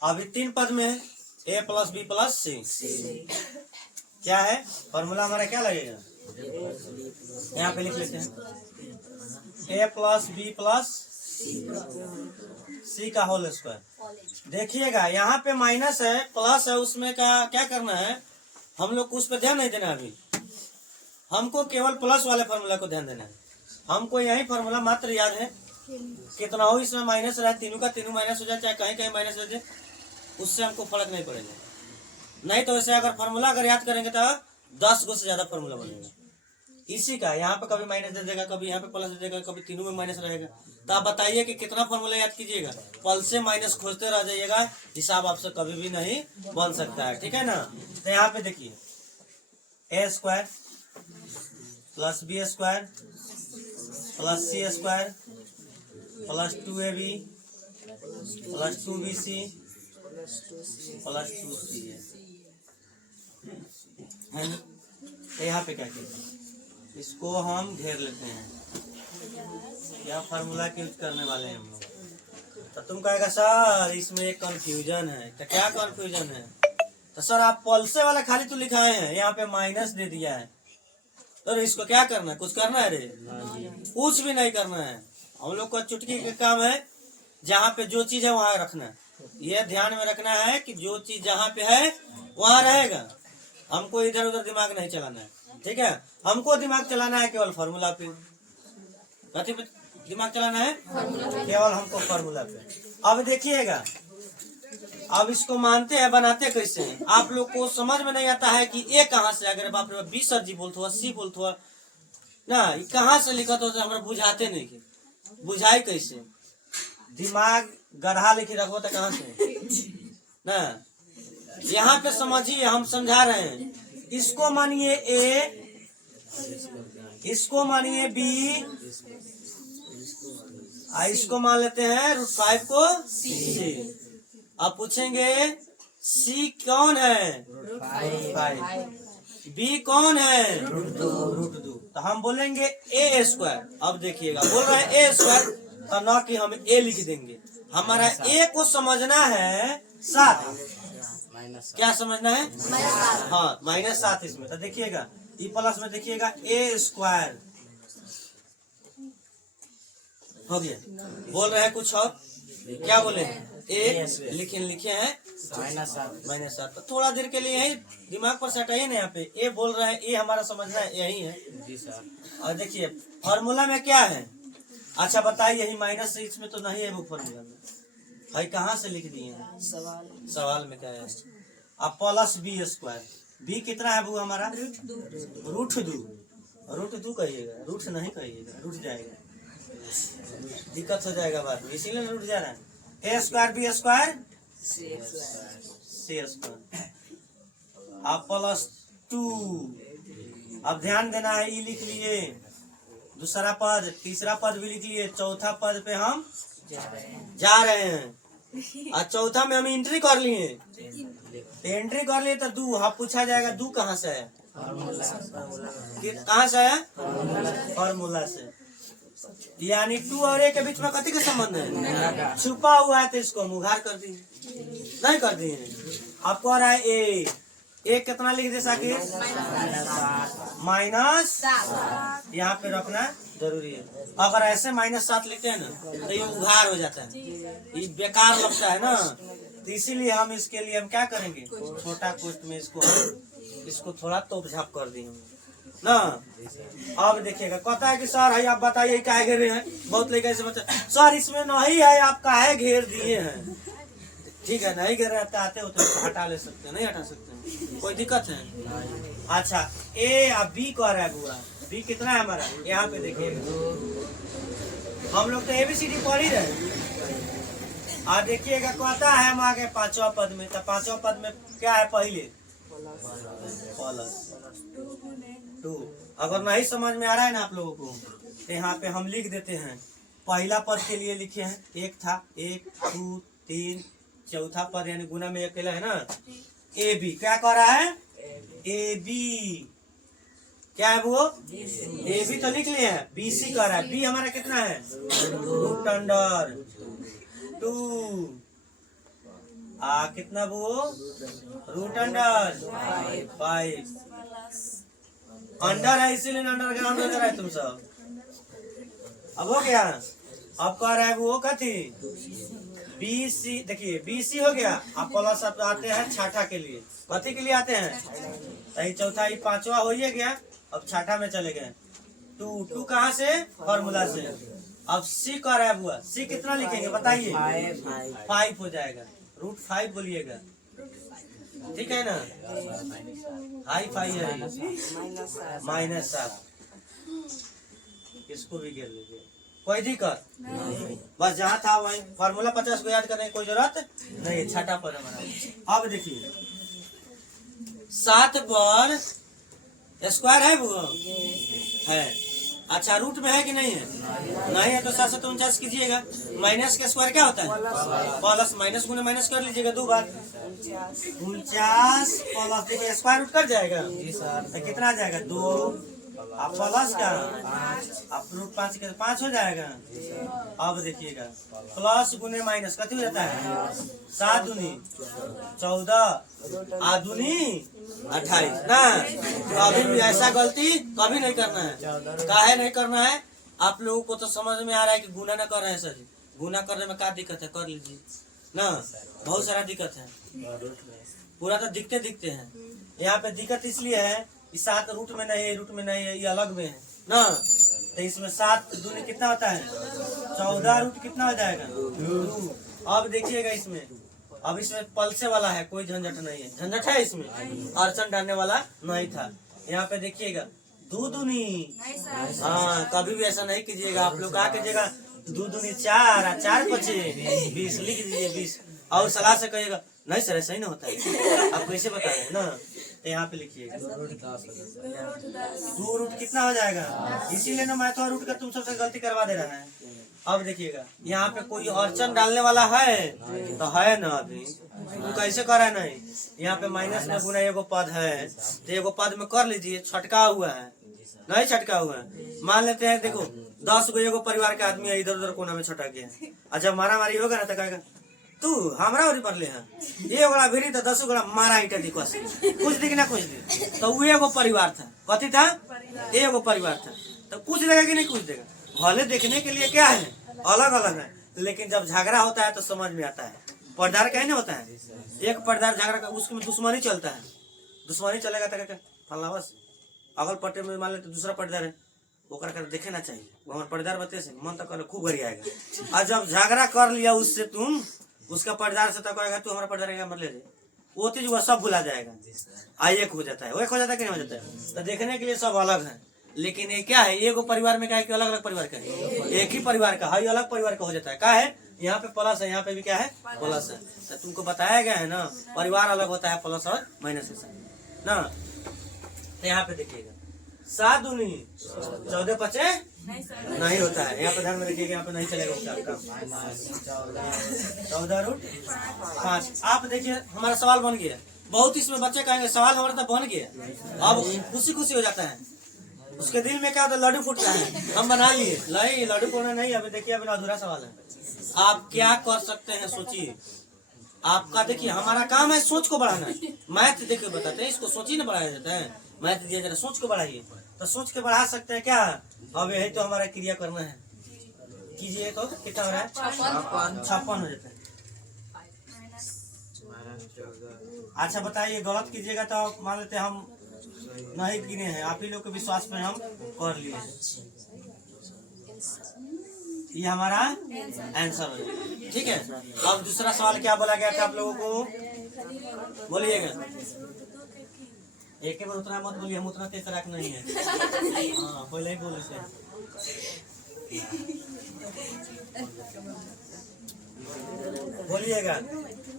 अभी 3 पद में है a प्लस बी प्लस सी। क्या है फॉर्मूला हमारा, क्या लगेगा? यहाँ पे लिख लेते हैं a प्लस बी प्लस सी का होल स्क्वायर। देखिएगा यहाँ पे माइनस है प्लस है, उसमें का क्या करना है, हम लोग को उस पर ध्यान नहीं देना। अभी हमको केवल प्लस वाले फॉर्मूला को ध्यान देना है। हमको यही फॉर्मूला मात्र याद है, कितना हो इसमें माइनस रहा, तीनों का तीनों माइनस हो जाए, चाहे कहीं कहीं माइनस हो जाए, उससे हमको फर्क नहीं पड़ेगा। नहीं तो वैसे अगर फॉर्मूला अगर याद करेंगे तो 10 गो से ज्यादा फॉर्मूला बनेगा इसी का। यहाँ पे कभी माइनस दे देगा, कभी यहाँ पे प्लस दे देगा, कभी तीनों में माइनस रहेगा। तो आप बताइए कि कितना फॉर्मूला याद कीजिएगा, पल से माइनस खोजते रह जाइएगा, हिसाब आपसे कभी भी नहीं बन सकता है, ठीक है ना। तो यहाँ पे देखिए a square plus b square plus c square plus 2ab plus 2bc plus 2c है। यहाँ पे क्या किया, इसको हम घेर लेते हैं, क्या फार्मूला के यूज करने वाले हैं हम लोग। तो तुम कहेगा सर इसमें एक कंफ्यूजन है, तो क्या कंफ्यूजन है? तो सर आप पल्से वाला खाली तो लिखाए हैं, यहाँ पे माइनस दे दिया है, तो इसको क्या करना है? कुछ करना है रे? कुछ भी नहीं करना है। हम लोग का चुटकी का काम है, जहाँ पे जो चीज है वहाँ रखना है। ये ध्यान में रखना है कि जो चीज जहाँ पे है वहाँ रहेगा, हमको इधर उधर दिमाग नहीं चलाना है, ठीक है। हमको दिमाग चलाना है केवल फार्मूला पे। कथी पे दिमाग चलाना है? केवल हमको फार्मूला पे। अब देखिएगा, अब इसको मानते हैं, बनाते कैसे हैं? आप लोग को समझ में नहीं आता है कि ए कहाँ से, अगर बाप रे बी सर जी बोलते हुआ सी बोलते हुआ ना, कहाँ से लिखा तो हमारे बुझाते नहीं कि बुझाई कैसे। दिमाग गधा लिखी रखो तो कहाँ से ना। यहाँ पे समझिए, हम समझा रहे हैं। इसको मानिए ए, इसको मानिए बी, इसको मान लेते हैं √5 को सी। अब पूछेंगे सी कौन है? √5। बी कौन है? √2। तो हम बोलेंगे ए स्क्वायर। अब देखिएगा बोल रहे हैं ए स्क्वायर, तो ना कि हम ए लिख देंगे। हमारा ए को समझना है 7। क्या समझना है? हाँ -7 इसमें। तो देखिएगा ई प्लस में देखिएगा ए स्क्वायर हो गया। बोल रहे हैं कुछ और, क्या बोले? ए लिखे हैं -7। तो थोड़ा देर के लिए यही दिमाग पर सटाइए ना। यहाँ पे ए बोल रहे हैं, ए हमारा समझना है यही है जी सर। और देखिए फॉर्मूला में क्या है, अच्छा बताइए, यही माइनस इसमें तो नहीं है वो फॉर्मूला में, भाई कहाँ से लिख दिए हैं? सवाल में क्या है? अब प्लस बी स्क्वायर, बी कितना है वो हमारा? √2 कहिएगा, रूट नहीं कहिएगा, रूट जाएगा, दिक्कत हो जाएगा बाद में, इसीलिए रूट जा रहा है। ए स्क्वायर बी स्क्वायर सी स्क्वायर, अब +2। अब ध्यान देना है, ई लिख लिए, दूसरा पद, तीसरा पद भी लिख लिए, चौथा पद पे हम जा रहे हैं। और चौथा में हम एंट्री कर लिए, एंट्री कर लिए तो 2। हाँ पूछा जाएगा 2 कहाँ से है? कहाँ से है? फॉर्मूला से। यानी 2 और ए के बीच में कथी का संबंध है? छुपा हुआ है, तो इसको हम उघार कर दिए, नहीं कर दिए। आपको आ रहा है ए कितना लिख दे साकिब? -7 यहाँ पे रखना जरूरी है। अगर ऐसे -7 लिखते हैं ना तो ये उघार हो जाता है, ये बेकार लगता है ना। तो इसीलिए हम इसके लिए हम क्या करेंगे, छोटा कोष्ठ में इसको थोड़ा तोप झाप कर दिए ना। अब देखिएगा कहता है कि सर है आप बताइए क्या घेर रहे हैं? बहुत लेकर ऐसे बच्चा, सर इसमें नहीं है, आप काहे घेर दिए हैं? ठीक है, नहीं घेर रहे आते हो तो हटा ले सकते हैं, नहीं हटा सकते हैं, कोई दिक्कत है? अच्छा ए और बी कह रहा है बुआ, बी कितना है हमारा? यहाँ पे देखिएगा, हम लोग तो ABCD पढ़ ही रहे। और देखिएगा कहता है हम आगे 5वां पद में, तो 5वां पद में क्या है? पहले +2। अगर नहीं समझ में आ रहा है ना आप लोगों को, तो यहाँ पे हम लिख देते हैं। पहला पद के लिए लिखे हैं, एक था 1 2 3, चौथा पद यानी गुना में अकेला है ना, ए बी। क्या कह रहा है? ए बी क्या है वो? ए बी तो लिख लिए हैं, BC कह रहा है। बी हमारा कितना है? √2। कितना वो रूट अंडर 5 अंडर है इसीलिए अंडर ग्राउंड हो रहा है तुम सब। अब हो गया। अब कह रहा है वो कथी BC, देखिए BC हो गया। अब प्लस अब आते हैं छठा के लिए। कथी के लिए आते हैं? यही चौथा ही पांचवा हो ही गया। अब छठा में चले गए। 2 कहाँ से? फॉर्मूला से। अब C कह रहा है बुआ, C कितना लिखेंगे बताइए? 5 हो जाएगा। रूट 5 बोलिएगा, ठीक है ना? हाई 5 है -7। इसको भी घेर लीजिए, कोई दिक्कत नहीं। बस जहाँ था वही फॉर्मूला 50 को याद करने की कोई जरूरत नहीं। छठा पर हमारा। अब देखिए 7 पर स्क्वायर है वो है। अच्छा रूट में है कि नहीं है? नहीं है तो 749 कीजिएगा। माइनस का स्क्वायर क्या होता है? प्लस। माइनस गुने माइनस कर लीजिएगा 2 बार। 49 प्लस, देखिए स्क्वायर रूट कर जाएगा जी सर। तो कितना आ जाएगा? 2 प्लस का आप रूट 5 के 5 हो जाएगा। अब देखिएगा प्लस गुने माइनस कथी हो जाता है? 7 दूनी 14 आदुनी 28 ना। कभी भी ऐसा गलती कभी नहीं करना है। काहे नहीं करना है? आप लोगों को तो समझ में आ रहा है कि गुना ना कर रहे हैं सर। गुना करने में क्या दिक्कत है? कर लीजिए ना, बहुत सारा दिक्कत है। पूरा तो दिखते हैं। यहाँ पे दिक्कत इसलिए है 7 रूट में नहीं है, रूट में नहीं है, ये अलग में है ना। तो इसमें 7 दूनी कितना होता है? 14 रूट कितना हो जाएगा? 2। अब देखिएगा इसमें, अब इसमें पल्से वाला है, कोई झंझट नहीं है। झंझट है इसमें, अड़चन डालने वाला नहीं था। यहाँ पे देखिएगा 2 दूनी, हाँ कभी भी ऐसा नहीं कीजिएगा। आप लोग क्या कीजिएगा? 2 दूनी 4 और 4 पचे 20 लिख दीजिए 20। और सलाह से कहिएगा नहीं सर ऐसा ही नहीं होता है, आप कैसे बता रहे हैं ना। तो यहाँ पे लिखिएगा 2 रूट कितना हो जाएगा? इसीलिए ना मैं तो रूट का तुम सबसे गलती करवा दे रहा है। अब देखिएगा यहाँ पे कोई अड़चन डालने वाला है तो है ना। अभी वो कैसे करा नहीं? यहाँ पे माइनस में गुना एगो पद है तो एगो पद में कर लीजिए। छटका हुआ है नहीं? छटका हुआ है। मान लेते हैं देखो 10 गो एगो परिवार के आदमी है, इधर उधर कोना में छटक गया। अच्छा मारा मारी होगा ना तो कहेगा तू हमरा ओरी पर ले है ये गोड़ा भिरी तो 10 गोड़ा मारा ईटा दी कस कुछ दी ना कुछ दी। तो वो एगो परिवार था। कथी था? एगो परिवार था। तो कुछ देगा कि नहीं कुछ देगा? भले देखने के लिए क्या है अलग अलग है, लेकिन जब झगड़ा होता है तो समझ में आता है। पर्दार क्या नहीं होता है? एक पर्दार झगड़ा का उसमें दुश्मनी चलता है। दुश्मनी चलेगा तो क्या फलना बस अगल पट्टे में मान लेते दूसरा पर्दार है वो देखे ना चाहिए। हमारे पर्दार बते से मन तो कर खूब घरी आएगा। और जब झगड़ा कर लिया उससे तुम उसका पर्दार से तक आएगा तू हमारा पर्दार मत ले वो चीज वो सब भुला जाएगा। एक हो जाता है, वो एक हो जाता है कि नहीं हो जाता है? तो देखने के लिए सब अलग है, लेकिन ये क्या है? एगो परिवार में क्या है कि अलग अलग परिवार का है? एक ही परिवार का है, अलग परिवार का हो जाता है। क्या है? यहाँ पे प्लस है, यहाँ पे भी क्या है? प्लस है। तो तुमको बताया गया है ना परिवार अलग होता है प्लस और माइनस के साथ ना। तो यहाँ पे देखिएगा 7 दूनी 14 पचे नहीं होता है। यहाँ पे ध्यान में रखिएगा, यहाँ पे नहीं चलेगा उसका काम। 14 रूट 5। आप देखिए हमारा सवाल बन गया। बहुत इसमें बच्चे कहेंगे सवाल हमारा तो बन गया। अब खुशी खुशी हो जाता है, उसके दिल में क्या होता है? लड्डू फूटता है। हम बना लिए नहीं, लड्डू फोड़ना नहीं। अभी देखिए अभी अधूरा सवाल है। आप क्या कर सकते हैं सोचिए। आपका देखिए हमारा काम है सोच को बढ़ाना। मैथ देखिए बताते हैं इसको सोच ही ना बढ़ाया जाता है। मैथ दिया जाता है सोच को बढ़ाइए, तो सोच के बढ़ा सकते हैं क्या? अब यही तो हमारा क्रिया करना है। कीजिए तो कितना हो रहा है? 56 हो जाता है। अच्छा बताइए गलत कीजिएगा तो मान लेते हम नहीं गिने हैं, आप ही लोग के विश्वास में हम कर लिए। ये हमारा आंसर है, ठीक है। अब दूसरा सवाल क्या बोला गया था आप लोगों को? बोलिएगा। एक बार उतना मत बोलिए, हम उतना तेज तराक नहीं है। हाँ पहले ही बोल से बोलिएगा,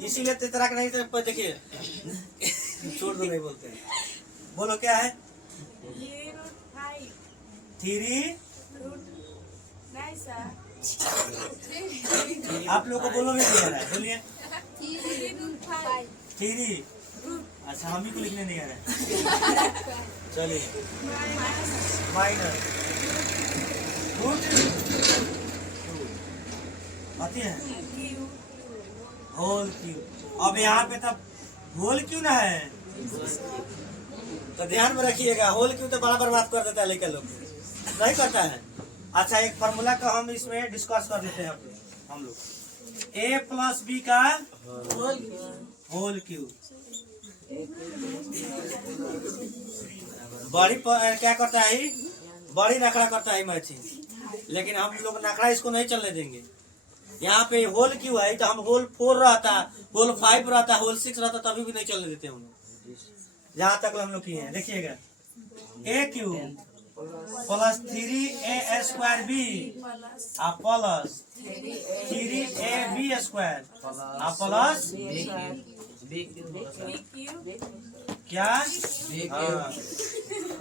इसीलिए तेज तराक नहीं। तो देखिए छोड़ दो, नहीं बोलते। बोलो क्या है? 3 आप लोग को बोलो में क्या है? बोलिए 3। अच्छा हम ही को लिखने नहीं आ रहा है। चलिए माइनस रूट 2 आती है। Whole Q. अब यहाँ पे तब होल क्यू ना है, तो ध्यान में रखिएगा, होल क्यू तो बड़ा बर्बाद कर देता है लेकिन लोग नहीं करता है। अच्छा, एक फार्मूला का हम इसमें डिस्कस कर लेते हैं हम लोग। ए प्लस बी का होल क्यू। बड़ी क्या करता है, बड़ी नखरा करता है मैथिन, लेकिन हम लोग नखरा इसको नहीं चलने देंगे। यहाँ पे होल क्यू है तो हम होल 4 रहता, होल 5 रहता, होल 6 रहता, तभी भी नहीं चलने देते हम लोग। जहाँ तक हम लोग किए हैं देखिएगा, a cube plus 3a square b आ प्लस 3ab स्क्वायर आ प्लस क्या, हाँ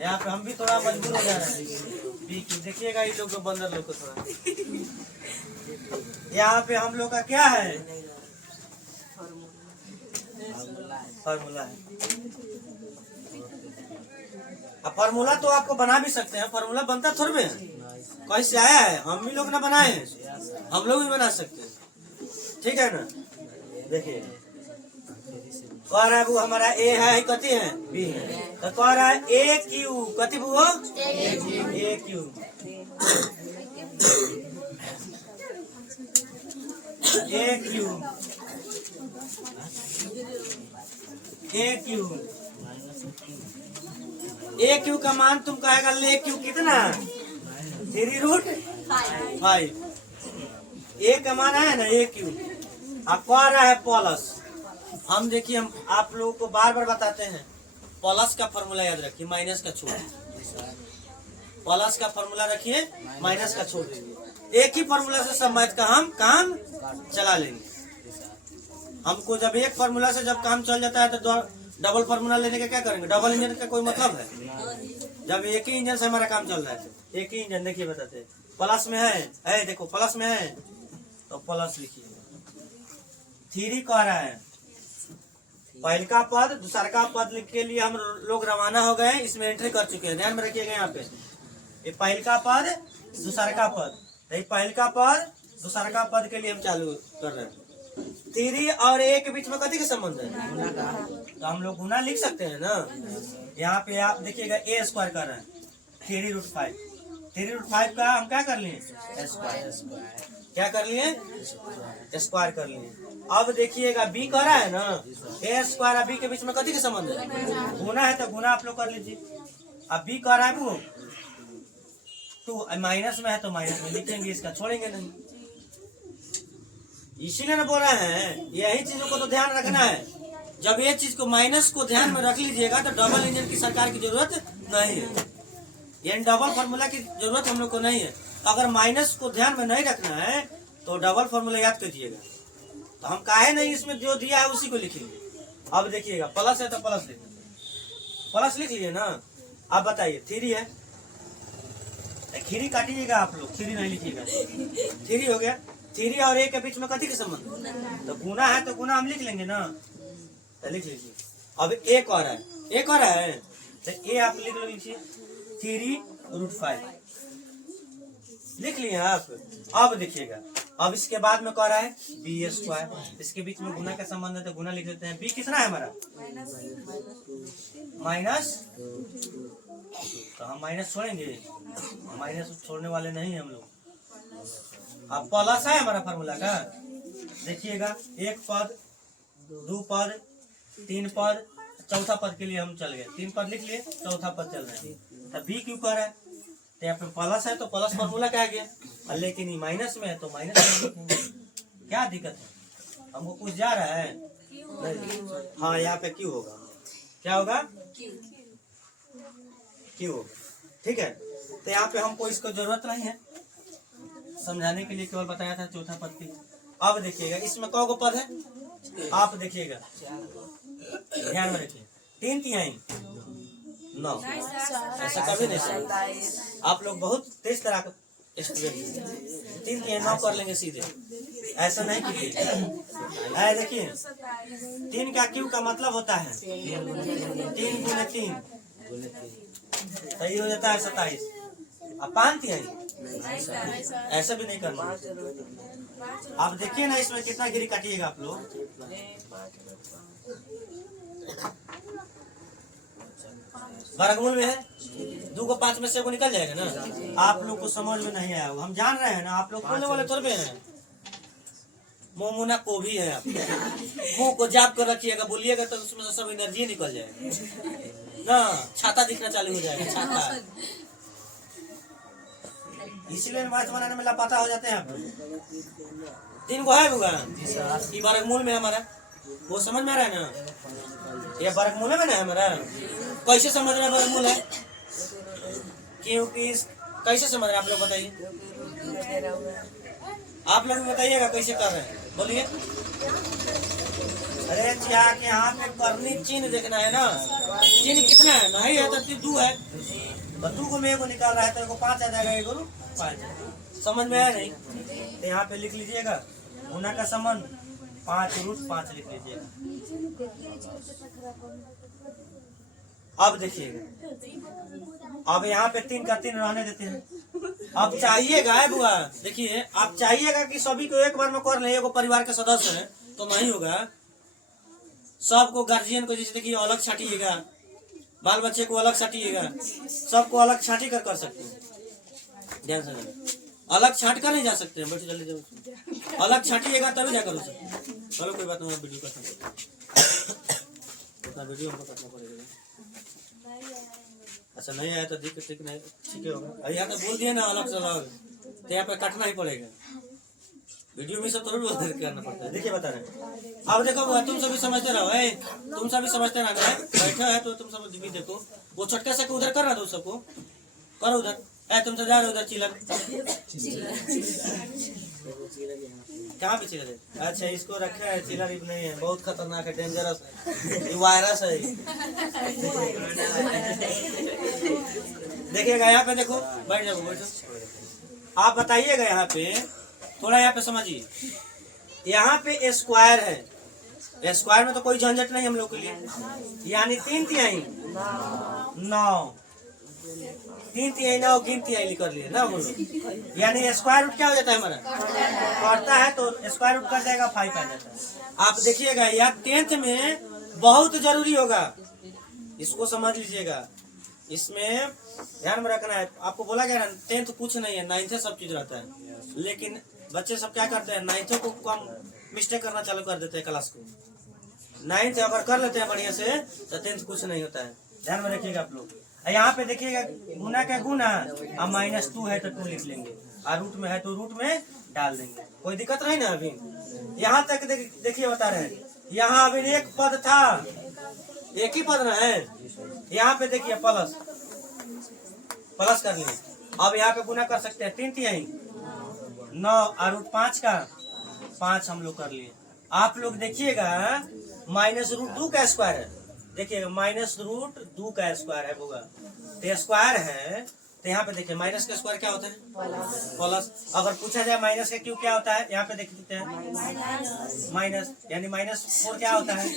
यहाँ पे हम भी थोड़ा मजबूर हो जा रहे हैं। बी क्यू देखिएगा, ये लोग बंदर लोग को थोड़ा, यहाँ पे हम लोग का क्या है, फार्मूला है। अब फार्मूला तो आपको बना भी सकते हैं, फार्मूला बनता थोड़े है, कैसे आया है, हम भी लोग ना बनाए हैं, हम लोग भी बना सकते हैं, ठीक है ना। देखिए कह रहा है वो हमारा ए है, कति है, बी है, तो कह रहा है ए क्यू, कति वो ए क्यू, ए क्यू, ए क्यू, ए क्यू का मान तुम कहेगा ले क्यू कितना, 3√5। ए का मान है ना ए क्यू, अब कह रहा है प्लस। हम देखिए, हम आप लोगों को बार बार बताते हैं, प्लस का फॉर्मूला याद रखिए, माइनस का छोड़, प्लस का फॉर्मूला रखिए, माइनस का छोड़ दीजिए। एक ही फॉर्मूला से सब मैथ का हम काम चला लेंगे। हमको जब एक फॉर्मूला से जब काम चल जाता है तो डबल फॉर्मूला लेने का क्या करेंगे, डबल इंजन का कोई मतलब है। जब एक ही इंजन से हमारा काम चल रहा है, एक ही इंजन, देखिए बताते हैं, प्लस में है देखो प्लस में है तो प्लस लिखिए। 3 कह रहा है, पहल का पद दूसरा का पद लिख के लिए हम लोग रवाना हो गए, इसमें एंट्री कर चुके हैं, ध्यान में रखिएगा। यहाँ पे ये पहल का पद दूसरा का पद, पहल का पद दूसरा का पद के लिए हम चालू कर रहे हैं। 3 और a के बीच में कथी के संबंध है, तो हम लोग गुना लिख सकते हैं ना। यहाँ पे आप देखिएगा a स्क्वायर कर रहे हैं, 3√5, 3√5 का हम क्या कर लिए, स्क्वायर, क्या कर लिए, स्क्वायर कर लिए। अब देखिएगा b कर रहा है ना, a स्क्वायर और b के बीच में कथी के संबंध है, गुना है, तो गुना आप लोग कर लीजिए। अब b कर रहा है वो 2, माइनस में है तो माइनस में लिखेंगे, इसका छोड़ेंगे नहीं। इसीलिए ना बोल रहे हैं, यही चीजों को तो ध्यान रखना है। जब ये चीज को माइनस को ध्यान में रख लीजिएगा तो डबल इंजन की सरकार की जरूरत नहीं है, यानी डबल फार्मूला की जरूरत हम लोग को नहीं है। अगर माइनस को ध्यान में नहीं रखना है तो डबल फार्मूला याद करिएगा। तो हम काहे नहीं, इसमें जो दिया है उसी को लिखेंगे। अब देखिएगा प्लस है तो प्लस लिखेंगे, प्लस लिख लिए ना। अब बताइए 3 है, खीरी काटिएगा आप लोग, खीरी नहीं लिखिएगा, 3 हो गया। 3 और a के बीच में कथी के संबंध, तो गुना है तो गुना हम लिख लेंगे ना, तो लिख लीजिए। अब a कह रहा है, a कह रहा है तो a आप लिख लीजिए, 3√5 लिख लिए आप। अब देखिएगा, अब इसके बाद में कह रहा है b स्क्वायर, इसके बीच में गुना का संबंध है तो गुना लिख देते हैं। b कितना है हमारा, माइनस, तो हम माइनस छोड़ेंगे, माइनस छोड़ने वाले नहीं है हम लोग। अब प्लस है हमारा फार्मूला का, देखिएगा 1 पद 2 पद 3 पद, चौथा पद के लिए हम चल गए, 3 पद लिख लिए, चौथा पद चल रहे हैं। तो बी क्यों कर रहा है, तो यहाँ पे प्लस है तो प्लस फार्मूला क्या गया, लेकिन ये माइनस में है तो माइनस में, क्या दिक्कत है, हमको कुछ जा रहा है नहीं। हाँ यहाँ पे क्यों होगा, क्या होगा, क्यों, ठीक है। तो यहाँ पे हमको इसको जरूरत नहीं है, समझाने के लिए केवल बताया था चौथा पद की। अब देखिएगा इसमें कौ गो पद है, आप देखिएगा ध्यान में रखिए, 3 तिहाई 9, ऐसा कभी नहीं सकता। आप लोग बहुत तेज तरह का स्टूडेंट, 3 तिहाई 9 कर लेंगे सीधे, ऐसा नहीं कीजिए। देखिए 3 का क्यू का मतलब होता है 3 गुने 3, सही हो जाता है 27। अब 5 तिहाई ऐसा भी नहीं करना। आप देखिए ना इसमें कितना गिरी काटिएगा आप लोग। वर्गमूल में है 2 को 5 में से को निकल जाएगा ना। आप लोग को समझ में नहीं आया, हम जान रहे हैं ना, आप लोग बोलने वाले थोड़े हैं। मोमुना को भी है, आप मुंह को जाप कर रखिएगा, बोलिएगा तो उसमें से सब एनर्जी निकल जाएगा ना। छाता दिखना चालू हो जाएगा, छाता। इसीलिए बात बनाने में लापता हो जाते हैं आप। 3 को है बुआ ये वर्गमूल में हमारा, वो समझ में आ रहा है ना। ये वर्गमूल में ना हमारा कैसे समझ रहे हैं वर्गमूल है, क्योंकि कैसे समझ रहे हैं आप लोग बताइए। आप लोग बताइएगा कैसे कर रहे हैं, बोलिए। अरे क्या कि यहाँ पे करनी चिन्ह देखना है ना। चिन्ह कितना है, नहीं है तो 2 है, 2 को में को निकाल रहा है तो 5 आ जाएगा, 1 को 5। समझ में आया नहीं तो यहाँ पे लिख लीजिएगा गुना का संबंध 5√5 लिख लीजिएगा। अब देखिएगा, अब यहाँ पे 3 का 3 रहने देते हैं। अब चाहिएगा बुआ, देखिए आप चाहिएगा कि सभी को एक बार में कर ले, एगो परिवार के सदस्य है तो नहीं होगा। सबको गार्जियन को जैसे देखिए अलग छाटिएगा, बाल बच्चे को अलग छाटिएगा, सबको अलग छाटी कर सकते हैं। ध्यान से अलग छाट कर नहीं जा सकते हैं, बैठो जल्दी जल्दी। अलग छाटिएगा तभी जाकर हो सकते। चलो कोई बात नहीं, वीडियो उतना वीडियो हमको करना पड़ेगा। अच्छा नहीं आया तो ठीक नहीं, ठीक होगा। यहाँ तो बोल दिए ना अलग से अलग, तो यहाँ पे काटना ही पड़ेगा। वीडियो में सब थोड़ा करना पड़ता है। देखिए बता रहे हैं, अब देखो तुम सभी समझते रहो, तुम सभी समझते रहना है। बैठे है तो तुम सब भी देखो, वो छोटका सा उधर कर रहा दो, सबको करो उधर। तुम तो जा रहे उधर चिलर, कहाँ पे चिलर है? अच्छा इसको रखा है, चिलर नहीं है, बहुत खतरनाक है, डेंजरस है, ये वायरस है। देखिएगा यहाँ पे, देखो बैठ जाओ, बैठो। आप बताइएगा यहाँ पे थोड़ा, यहाँ पे समझिए। यहाँ पे स्क्वायर है, स्क्वायर में तो कोई झंझट नहीं हम लोग के लिए, यानी 3 तिहाई 9, 3 तिहाई 9 गिनती आई कर लिए ना बोलो। यानी स्क्वायर रूट क्या हो जाता है हमारा, पढ़ता है तो स्क्वायर रूट कर जाएगा 5 आ जाता है। आप देखिएगा यह 10th में बहुत जरूरी होगा, इसको समझ लीजिएगा। इसमें ध्यान में रखना है। आपको बोला गया ना 10th कुछ नहीं है, 9th सब चीज रहता है। लेकिन बच्चे सब क्या करते हैं, 9th को कम मिस्टेक करना चालू कर देते हैं क्लास को। 9th अगर कर लेते हैं बढ़िया से तो 10th कुछ नहीं होता है। ध्यान में रखिएगा आप लोग। यहाँ पे देखिएगा गुना का गुना, अब -2 है तो 2 लिख लेंगे, और रूट में है तो रूट में डाल देंगे, कोई दिक्कत नहीं ना। अभी यहाँ तक देखिए बता रहे हैं, यहाँ अभी एक पद था, एक ही पद ना है। यहाँ पे देखिए प्लस कर लिए। अब यहाँ पे गुना कर सकते हैं, 3 तिहाई 9 और रूट 5 का 5 हम लोग कर लिए। आप लोग देखिएगा -√2 का स्क्वायर है, देखिएगा -√2 का स्क्वायर है होगा, तो स्क्वायर है तो यहाँ पे देखिए माइनस का स्क्वायर क्या होता है, प्लस। अगर पूछा जाए माइनस का क्यों क्या होता है, यहाँ पे देख सकते हैं माइनस, यानी -4 क्या होता है,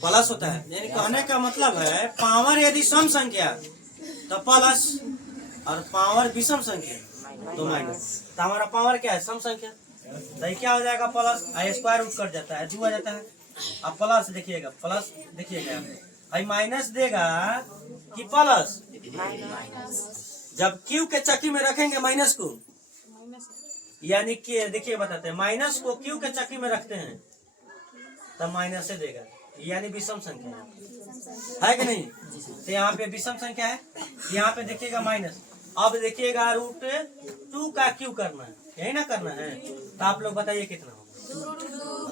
प्लस होता है। यानी कहने का मतलब है पावर यदि सम संख्या तो प्लस, और पावर विषम संख्या तो माइनस। तो हमारा पावर क्या है, सम संख्या, तो क्या हो जाएगा प्लस, स्क्वायर रूट कट जाता है, 2 आ जाता है। अब प्लस देखिएगा, प्लस देखिएगा भाई माइनस देगा कि प्लस। जब क्यू के चक्की में रखेंगे माइनस को, यानी कि देखिए बताते हैं, माइनस को क्यू के चक्की में रखते हैं तब माइनस से देगा, यानी विषम संख्या है कि नहीं। तो यहाँ पे विषम संख्या है, यहाँ पे देखिएगा माइनस। अब देखिएगा √2 का क्यू करना है, यही ना करना है। तो आप लोग बताइए कितना होगा,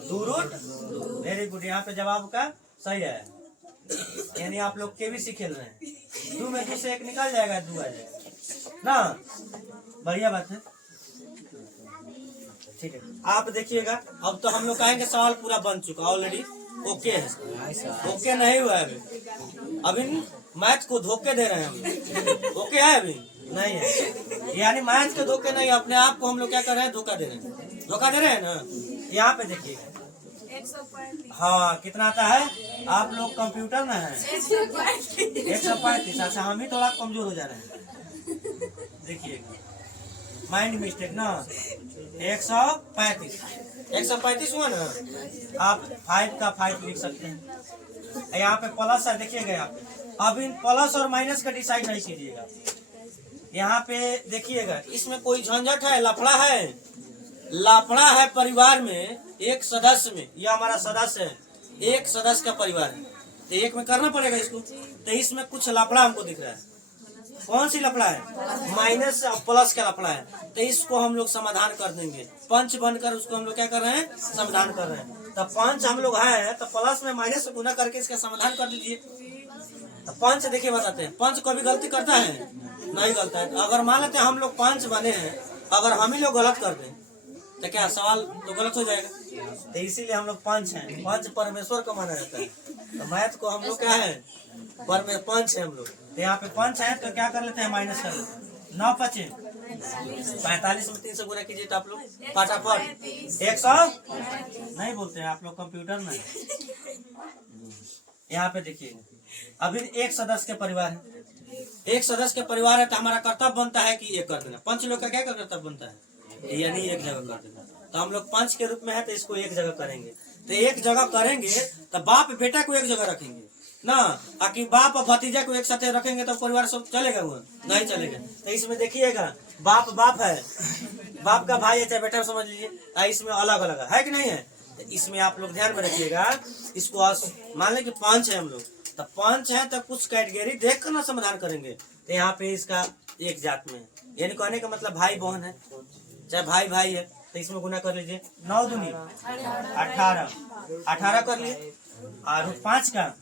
2√2। वेरी गुड, यहाँ पे जवाब का सही है। यानी आप लोग केबीसी खेल रहे हैं, 2 में 2 से 1 निकल जाएगा, 2 आ जाएगा ना, बढ़िया बात है। ठीक है, आप देखिएगा अब तो हम लोग कहेंगे सवाल पूरा बन चुका ऑलरेडी, ओके है। ओके नहीं हुआ है अभी मैथ को धोखे दे रहे हैं हम। ओके है अभी नहीं है, यानी मैथ के धोखे नहीं, अपने आप को हम लोग क्या कर रहे हैं, धोखा दे रहे हैं, धोखा दे रहे हैं ना। यहाँ पे देखिएगा, हाँ कितना आता है, आप लोग कंप्यूटर में है 135। अच्छा हम ही थोड़ा कमजोर हो जा रहे हैं। देखिएगा, माइंड मिस्टेक ना, 135 हुआ ना, आप 5 का 5 लिख सकते हैं। यहाँ पे प्लस है, देखिएगा यहाँ पे। अब इन प्लस और माइनस का डिसाइड नहीं कीजिएगा। यहाँ पे देखिएगा, इसमें कोई झंझट है, लफड़ा है, लफड़ा है परिवार में, एक सदस्य में, यह हमारा सदस्य है, एक सदस्य का परिवार है, तो एक में करना पड़ेगा इसको। तो इसमें कुछ लफड़ा हमको दिख रहा है। कौन सी लफड़ा है? माइनस और प्लस का लफड़ा है। तो इसको हम लोग समाधान कर देंगे, पंच बनकर उसको हम लोग क्या कर रहे हैं? समाधान कर रहे हैं। तो पंच हम लोग है, तो प्लस में माइनस से गुना करके इसका समाधान कर दीजिए। तो पंच देखिए, बताते हैं, पंच कभी गलती करता है? नहीं करता है। अगर मान लेते हैं हम लोग पंच बने हैं, अगर हम ही लोग गलत कर दें तो क्या सवाल तो गलत हो जाएगा। तो इसीलिए हम लोग पंच हैं। पंच परमेश्वर को माना जाता है। तो मैथ को हम लोग क्या है? पंच है हम लोग। तो यहाँ पे पंच है, तो क्या कर लेते हैं? माइनस कर लेते हैं। 9 5 45 में 3 से गुना कीजिए तो आप लोग फटाफट 100 नहीं बोलते हैं आप लोग, कंप्यूटर में। यहाँ पे देखिए, अभी एक सदस्य के परिवार है, एक सदस्य के परिवार है, तो हमारा कर्तव्य बनता है कि ये कर देना। पंच लोग का क्या कर्तव्य बनता है? यानी एक जगह कर देना। तो हम लोग पंच के रूप में है, तो इसको एक जगह करेंगे। तो एक जगह करेंगे तो बाप बेटा को एक जगह रखेंगे ना, आकि बाप और भतीजा को एक साथ रखेंगे तो परिवार सब चलेगा? वो नहीं चलेगा। तो इसमें देखिएगा, बाप बाप है, बाप का भाई है चाहे बेटा समझ लीजिए, इसमें अलग अलग है कि नहीं है? तो इसमें आप लोग ध्यान में रखिएगा। इसको मान लें कि पंच है हम लोग, तो पंच है तो कुछ कैटेगरी देख कर ना समाधान करेंगे। तो यहाँ पे इसका एक जात में, यानी कहने का मतलब भाई बहन है, चाहे भाई भाई है, तो इसमें गुना कर लीजिए। 9 दूनी 18 कर लिए, और 5 का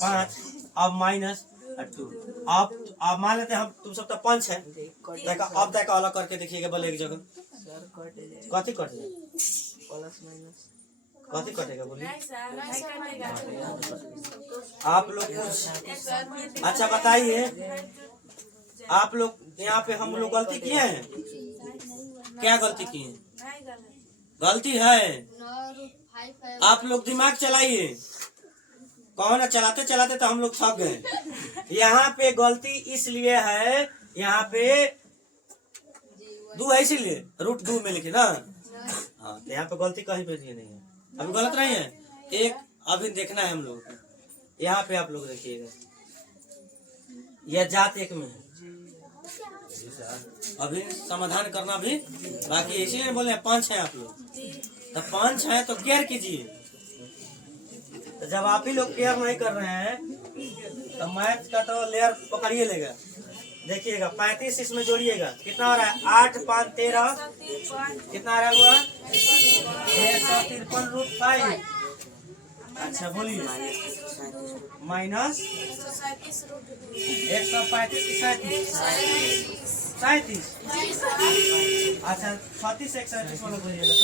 5, अब माइनस 2। अब मान लेते हैं हम तुम सब तो पंच है, अब तक अलग करके देखिएगा, बोले एक जगह कथी कटेगा? कथी कटेगा बोलिए आप लोग कुछ। अच्छा बताइए, आप लोग यहाँ पे हम लोग गलती किए हैं? क्या गलती किए हैं? गलती है, आप लोग दिमाग चलाइए। कौन है? चलाते चलाते तो हम लोग थक गए। यहाँ पे गलती इसलिए है, यहाँ पे 2 है इसीलिए √2 में लिखे ना। हाँ, तो यहाँ पे गलती कहीं पे नहीं है, अभी गलत नहीं है। एक अभी देखना है हम लोग, यहाँ पे आप लोग देखिएगा, यह जात एक में है, अभी समाधान करना भी बाकी, इसीलिए बोले 5 है आप लोग। तो 5 है तो केयर कीजिए। तो जब आप ही लोग केयर नहीं कर रहे हैं तो मैथ का तो लेयर पकड़िए लेगा। देखिएगा 35 इसमें जोड़िएगा, कितना आ रहा है? 8 5 13, कितना आ रहा हुआ? 153√5। अच्छा बोलिए, माइनस 135 की 37। अच्छा 36 137 बोलिएगा,